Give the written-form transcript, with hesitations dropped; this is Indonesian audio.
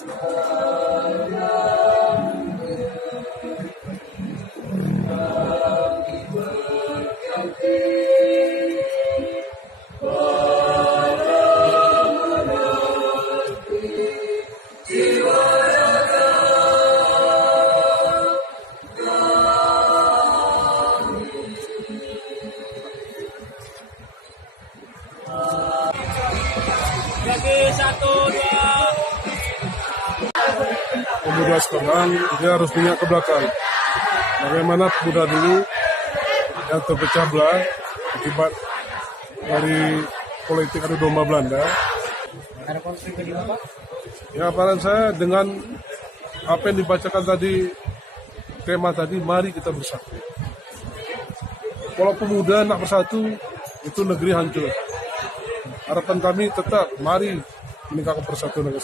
Lagi 1, 2. Pemuda sekarang dia harus minyak ke belakang. Bagaimana pemuda dulu yang terpecah belah akibat dari politik adu domba Belanda. Ada konflik di Bapak? Ya, harapan saya dengan apa yang dibacakan tadi, tema tadi, mari kita bersatu. Kalau pemuda nak bersatu, itu negeri hancur. Harapan kami tetap, mari meningkatkan persatuan negara.